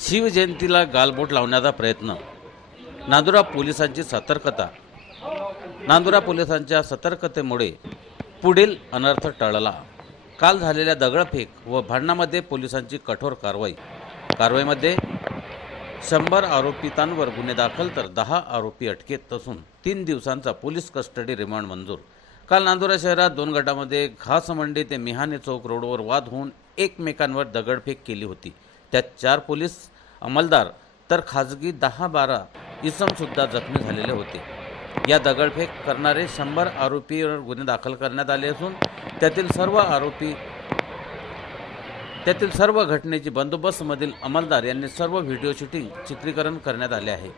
शिवजयंतीला गालबोट लावण्याचा प्रयत्न. नांदुरा पोलिसांची सतर्कता. नांदुरा पोलिसांच्या सतर्कतेमुळे पुढील अनर्थ टळला. काल झालेल्या दगडफेक व भांडणामध्ये पोलिसांची कठोर कारवाई. कारवाईमध्ये शंभर आरोपितांवर गुन्हे दाखल तर दहा आरोपी अटकेत असून तीन दिवसांचा पोलीस कस्टडी रिमांड मंजूर. काल नांदुरा शहरात दोन गटामध्ये घासमंडी ते मिहाने चौक रोडवर वाद होऊन एकमेकांवर दगडफेक केली होती. त्यात चार पोलीस अंमलदार तर खाजगी दहा बारा इसमसुद्धा जखमी झालेले होते. या दगडफेक करणारे शंभर आरोपीवर गुन्हे दाखल करण्यात आले असून त्यातील सर्व आरोपी त्यातील सर्व घटनेची बंदोबस्तमधील अंमलदार यांनी सर्व व्हिडिओ शूटिंग चित्रीकरण करण्यात आले आहे.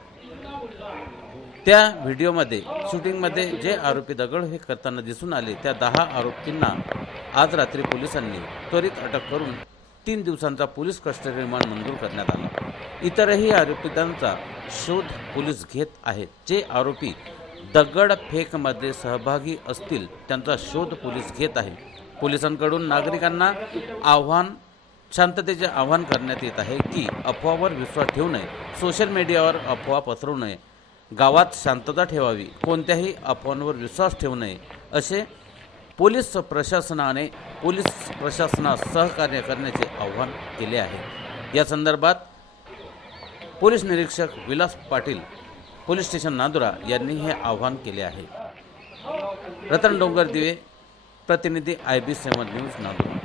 त्या व्हिडिओमध्ये शूटिंगमध्ये जे आरोपी दगडफेक करताना दिसून आले त्या दहा आरोपींना आज रात्री पोलिसांनी त्वरित अटक करून तीन दिवसांचा पोलीस कस्टडी रिमांड मंजूर करण्यात आला. इतरही आरोपितांचा शोध पोलीस घेत आहेत. जे आरोपी दगडफेकमध्ये सहभागी असतील त्यांचा शोध पोलीस घेत आहे पोलिसांकडून नागरिकांना आव्हान शांततेचे आव्हान करण्यात येत आहे की अफवावर विश्वास ठेवू नये सोशल मीडियावर अफवा पसरवू नये गावात शांतता ठेवावी कोणत्याही अफवांवर विश्वास ठेवू नये असे पोलीस प्रशासनाने पोलीस प्रशासनास सहकार्य करण्याचे आवाहन केले आहे. या संदर्भात पोलीस निरीक्षक विलास पाटील पोलीस स्टेशन नांदुरा यांनी हे आवाहन केले आहे. रतन डोंगर दिवे प्रतिनिधी I B seven news Nandura.